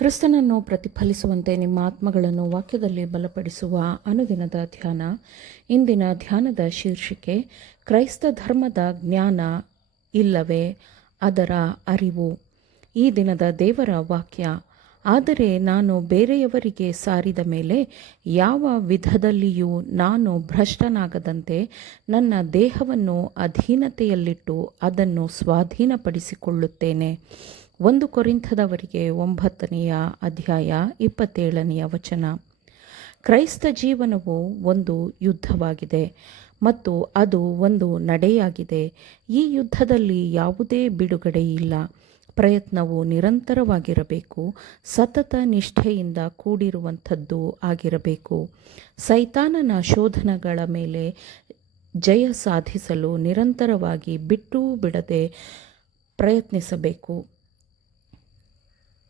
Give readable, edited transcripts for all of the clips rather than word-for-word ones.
ಕ್ರಿಸ್ತನನ್ನು ಪ್ರತಿಫಲಿಸುವಂತೆ ನಿಮ್ಮ ಆತ್ಮಗಳನ್ನು ವಾಕ್ಯದಲ್ಲಿ ಬಲಪಡಿಸುವ ಅನುದಿನದ ಧ್ಯಾನ. ಇಂದಿನ ಧ್ಯಾನದ ಶೀರ್ಷಿಕೆ ಕ್ರೈಸ್ತ ಧರ್ಮದ ಜ್ಞಾನ ಇಲ್ಲವೇ ಅದರ ಅರಿವು. ಈ ದಿನದ ದೇವರ ವಾಕ್ಯ: ಆದರೆ ನಾನು ಬೇರೆಯವರಿಗೆ ಸಾರಿದ ಮೇಲೆ ಯಾವ ವಿಧದಲ್ಲಿಯೂ ನಾನು ಭ್ರಷ್ಟನಾಗದಂತೆ ನನ್ನ ದೇಹವನ್ನು ಅಧೀನತೆಯಲ್ಲಿಟ್ಟು ಅದನ್ನು ಸ್ವಾಧೀನಪಡಿಸಿಕೊಳ್ಳುತ್ತೇನೆ. 1 ಕೊರಿಂಥದವರಿಗೆ 9ನೇ ಅಧ್ಯಾಯ 27ನೇ ವಚನ. ಕ್ರೈಸ್ತ ಜೀವನವು ಒಂದು ಯುದ್ಧವಾಗಿದೆ ಮತ್ತು ಅದು ಒಂದು ನಡೆಯಾಗಿದೆ. ಈ ಯುದ್ಧದಲ್ಲಿ ಯಾವುದೇ ಬಿಡುಗಡೆಯಿಲ್ಲ. ಪ್ರಯತ್ನವು ನಿರಂತರವಾಗಿರಬೇಕು, ಸತತ ನಿಷ್ಠೆಯಿಂದ ಕೂಡಿರುವಂಥದ್ದು ಆಗಿರಬೇಕು. ಸೈತಾನನ ಶೋಧನೆಗಳ ಮೇಲೆ ಜಯ ಸಾಧಿಸಲು ನಿರಂತರವಾಗಿ ಬಿಟ್ಟು ಬಿಡದೆ ಪ್ರಯತ್ನಿಸಬೇಕು.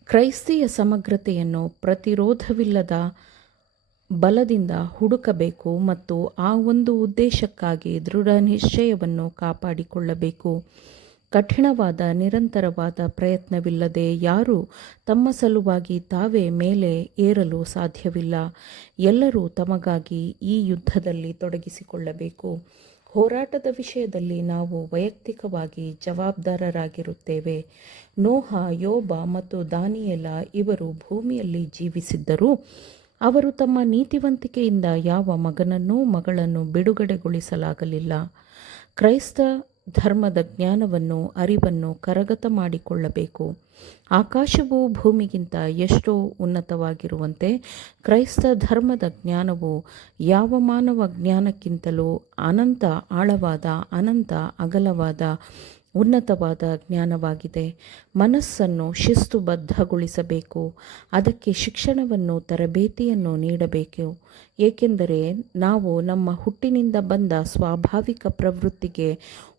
ಕ್ರೈಸ್ತಿಯ ಸಮಗ್ರತೆಯನ್ನು ಪ್ರತಿರೋಧವಿಲ್ಲದ ಬಲದಿಂದ ಹುಡುಕಬೇಕು ಮತ್ತು ಆ ಒಂದು ಉದ್ದೇಶಕ್ಕಾಗಿ ದೃಢ ನಿಶ್ಚಯವನ್ನು ಕಾಪಾಡಿಕೊಳ್ಳಬೇಕು. ಕಠಿಣವಾದ ನಿರಂತರವಾದ ಪ್ರಯತ್ನವಿಲ್ಲದೆ ಯಾರೂ ತಮ್ಮ ಸಲುವಾಗಿ ತಾವೇ ಮೇಲೆ ಏರಲು ಸಾಧ್ಯವಿಲ್ಲ. ಎಲ್ಲರೂ ತಮಗಾಗಿ ಈ ಯುದ್ಧದಲ್ಲಿ ತೊಡಗಿಸಿಕೊಳ್ಳಬೇಕು. ಹೋರಾಟದ ವಿಷಯದಲ್ಲಿ ನಾವು ವೈಯಕ್ತಿಕವಾಗಿ ಜವಾಬ್ದಾರರಾಗಿರುತ್ತೇವೆ. ನೋಹ, ಯೋಬ ಮತ್ತು ದಾನಿಯೇಲ ಇವರು ಭೂಮಿಯಲ್ಲಿ ಜೀವಿಸಿದ್ದರೂ ಅವರು ತಮ್ಮ ನೀತಿವಂತಿಕೆಯಿಂದ ಯಾವ ಮಗನನ್ನೂ ಮಗಳನ್ನು ಬಿಡುಗಡೆಗೊಳಿಸಲಾಗಲಿಲ್ಲ. ಕ್ರೈಸ್ತ ಧರ್ಮದ ಜ್ಞಾನವನ್ನು, ಅರಿವನ್ನು ಕರಗತ ಮಾಡಿಕೊಳ್ಳಬೇಕು. ಆಕಾಶವು ಭೂಮಿಗಿಂತ ಎಷ್ಟೋ ಉನ್ನತವಾಗಿರುವಂತೆ ಕ್ರೈಸ್ತ ಧರ್ಮದ ಜ್ಞಾನವು ಯಾವ ಮಾನವ ಜ್ಞಾನಕ್ಕಿಂತಲೂ ಅನಂತ ಆಳವಾದ, ಅನಂತ ಅಗಲವಾದ, ಉನ್ನತವಾದ ಜ್ಞಾನವಾಗಿದೆ. ಮನಸ್ಸನ್ನು ಶಿಸ್ತುಬದ್ಧಗೊಳಿಸಬೇಕು. ಅದಕ್ಕೆ ಶಿಕ್ಷಣವನ್ನು, ತರಬೇತಿಯನ್ನು ನೀಡಬೇಕು. ಏಕೆಂದರೆ ನಾವು ನಮ್ಮ ಹುಟ್ಟಿನಿಂದ ಬಂದ ಸ್ವಾಭಾವಿಕ ಪ್ರವೃತ್ತಿಗೆ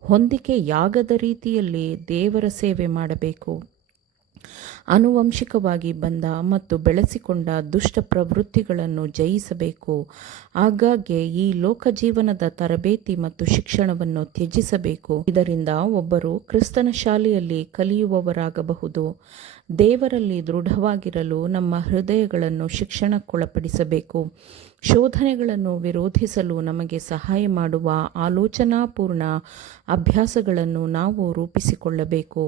ಹೊಂದಿಕೆಯಾಗದ ರೀತಿಯಲ್ಲಿ ದೇವರ ಸೇವೆ ಮಾಡಬೇಕು. ಆನುವಂಶಿಕವಾಗಿ ಬಂದ ಮತ್ತು ಬೆಳೆಸಿಕೊಂಡ ದುಷ್ಟ ಪ್ರವೃತ್ತಿಗಳನ್ನು ಜಯಿಸಬೇಕು. ಆಗಾಗ್ಗೆ ಈ ಲೋಕ ಜೀವನದ ತರಬೇತಿ ಮತ್ತು ಶಿಕ್ಷಣವನ್ನು ತ್ಯಜಿಸಬೇಕು. ಇದರಿಂದ ಒಬ್ಬರು ಕ್ರಿಸ್ತನ ಶಾಲೆಯಲ್ಲಿ ಕಲಿಯುವವರಾಗಬಹುದು. ದೇವರಲ್ಲಿ ದೃಢವಾಗಿರಲು ನಮ್ಮ ಹೃದಯಗಳನ್ನು ಶಿಕ್ಷಣಕ್ಕೊಳಪಡಿಸಬೇಕು. ಶೋಧನೆಗಳನ್ನು ವಿರೋಧಿಸಲು ನಮಗೆ ಸಹಾಯ ಮಾಡುವ ಆಲೋಚನಾಪೂರ್ಣ ಅಭ್ಯಾಸಗಳನ್ನು ನಾವು ರೂಪಿಸಿಕೊಳ್ಳಬೇಕು.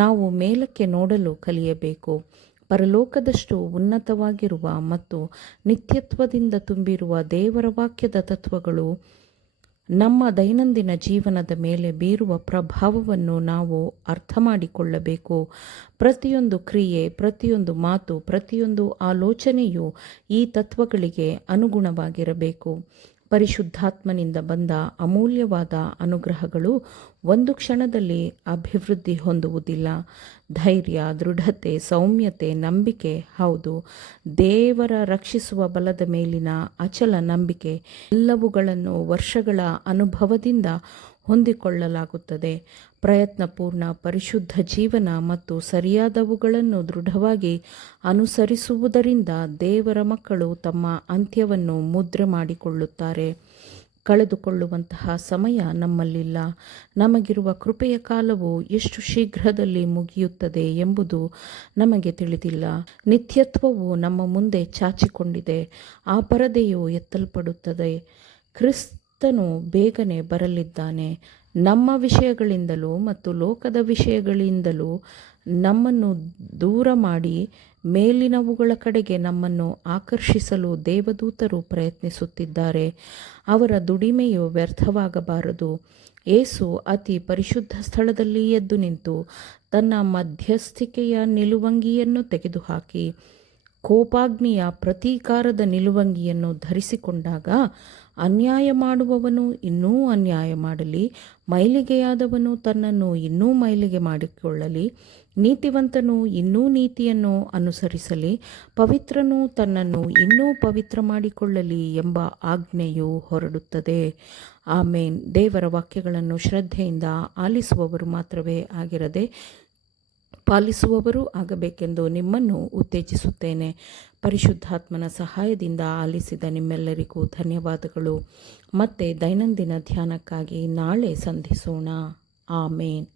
ನಾವು ಮೇಲಕ್ಕೆ ನೋಡಲು ಕಲಿಯಬೇಕು. ಪರಲೋಕದಷ್ಟು ಉನ್ನತವಾಗಿರುವ ಮತ್ತು ನಿತ್ಯತ್ವದಿಂದ ತುಂಬಿರುವ ದೇವರ ವಾಕ್ಯದ ತತ್ವಗಳು ನಮ್ಮ ದೈನಂದಿನ ಜೀವನದ ಮೇಲೆ ಬೀರುವ ಪ್ರಭಾವವನ್ನು ನಾವು ಅರ್ಥ ಮಾಡಿಕೊಳ್ಳಬೇಕು. ಪ್ರತಿಯೊಂದು ಕ್ರಿಯೆ, ಪ್ರತಿಯೊಂದು ಮಾತು, ಪ್ರತಿಯೊಂದು ಆಲೋಚನೆಯು ಈ ತತ್ವಗಳಿಗೆ ಅನುಗುಣವಾಗಿರಬೇಕು. ಪರಿಶುದ್ಧಾತ್ಮನಿಂದ ಬಂದ ಅಮೂಲ್ಯವಾದ ಅನುಗ್ರಹಗಳು ಒಂದು ಕ್ಷಣದಲ್ಲಿ ಅಭಿವೃದ್ಧಿ ಹೊಂದುವುದಿಲ್ಲ. ಧೈರ್ಯ, ದೃಢತೆ, ಸೌಮ್ಯತೆ, ನಂಬಿಕೆ, ಹೌದು, ದೇವರ ರಕ್ಷಿಸುವ ಬಲದ ಮೇಲಿನ ಅಚಲ ನಂಬಿಕೆ ಎಲ್ಲವುಗಳನ್ನು ವರ್ಷಗಳ ಅನುಭವದಿಂದ ಹೊಂದಿಕೊಳ್ಳಲಾಗುತ್ತದೆ. ಪ್ರಯತ್ನಪೂರ್ಣ ಪರಿಶುದ್ಧ ಜೀವನ ಮತ್ತು ಸರಿಯಾದವುಗಳನ್ನು ದೃಢವಾಗಿ ಅನುಸರಿಸುವುದರಿಂದ ದೇವರ ಮಕ್ಕಳು ತಮ್ಮ ಅಂತ್ಯವನ್ನು ಮುದ್ರೆ ಮಾಡಿಕೊಳ್ಳುತ್ತಾರೆ. ಕಳೆದುಕೊಳ್ಳುವಂತಹ ಸಮಯ ನಮ್ಮಲ್ಲಿಲ್ಲ. ನಮಗಿರುವ ಕೃಪೆಯ ಕಾಲವು ಎಷ್ಟು ಶೀಘ್ರದಲ್ಲಿ ಮುಗಿಯುತ್ತದೆ ಎಂಬುದು ನಮಗೆ ತಿಳಿದಿಲ್ಲ. ನಿತ್ಯತ್ವವು ನಮ್ಮ ಮುಂದೆ ಚಾಚಿಕೊಂಡಿದೆ. ಆ ಪರದೆಯು ಎತ್ತಲ್ಪಡುತ್ತದೆ. ಕ್ರಿಸ್ತನು ಬೇಗನೆ ಬರಲಿದ್ದಾನೆ. ನಮ್ಮ ವಿಷಯಗಳಿಂದಲೂ ಮತ್ತು ಲೋಕದ ವಿಷಯಗಳಿಂದಲೂ ನಮ್ಮನ್ನು ದೂರ ಮಾಡಿ ಮೇಲಿನವುಗಳ ಕಡೆಗೆ ನಮ್ಮನ್ನು ಆಕರ್ಷಿಸಲು ದೇವದೂತರು ಪ್ರಯತ್ನಿಸುತ್ತಿದ್ದಾರೆ. ಅವರ ದುಡಿಮೆಯು ವ್ಯರ್ಥವಾಗಬಾರದು. ಯೇಸು ಅತಿ ಪರಿಶುದ್ಧ ಸ್ಥಳದಲ್ಲಿ ಎದ್ದು ನಿಂತು ತನ್ನ ಮಧ್ಯಸ್ಥಿಕೆಯ ನಿಲುವಂಗಿಯನ್ನು ತೆಗೆದುಹಾಕಿ ಕೋಪಾಗ್ನಿಯ ಪ್ರತೀಕಾರದ ನಿಲುವಂಗಿಯನ್ನು ಧರಿಸಿಕೊಂಡಾಗ, ಅನ್ಯಾಯ ಮಾಡುವವನು ಇನ್ನೂ ಅನ್ಯಾಯ ಮಾಡಲಿ, ಮೈಲಿಗೆಯಾದವನು ತನ್ನನ್ನು ಇನ್ನೂ ಮೈಲಿಗೆ ಮಾಡಿಕೊಳ್ಳಲಿ, ನೀತಿವಂತನು ಇನ್ನೂ ನೀತಿಯನ್ನು ಅನುಸರಿಸಲಿ, ಪವಿತ್ರನು ತನ್ನನ್ನು ಇನ್ನೂ ಪವಿತ್ರ ಮಾಡಿಕೊಳ್ಳಲಿ ಎಂಬ ಆಜ್ಞೆಯು ಹೊರಡುತ್ತದೆ. ಆಮೇನ್. ದೇವರ ವಾಕ್ಯಗಳನ್ನು ಶ್ರದ್ಧೆಯಿಂದ ಆಲಿಸುವವರು ಮಾತ್ರವೇ ಆಗಿರದೆ ಪಾಲಿಸುವವರೂ ಆಗಬೇಕೆಂದು ನಿಮ್ಮನ್ನು ಉತ್ತೇಜಿಸುತ್ತೇನೆ. ಪರಿಶುದ್ಧಾತ್ಮನ ಸಹಾಯದಿಂದ ಆಲಿಸಿದ ನಿಮ್ಮೆಲ್ಲರಿಗೂ ಧನ್ಯವಾದಗಳು. ಮತ್ತೆ ದೈನಂದಿನ ಧ್ಯಾನಕ್ಕಾಗಿ ನಾಳೆ ಸಂಧಿಸೋಣ. ಆಮೇನ್.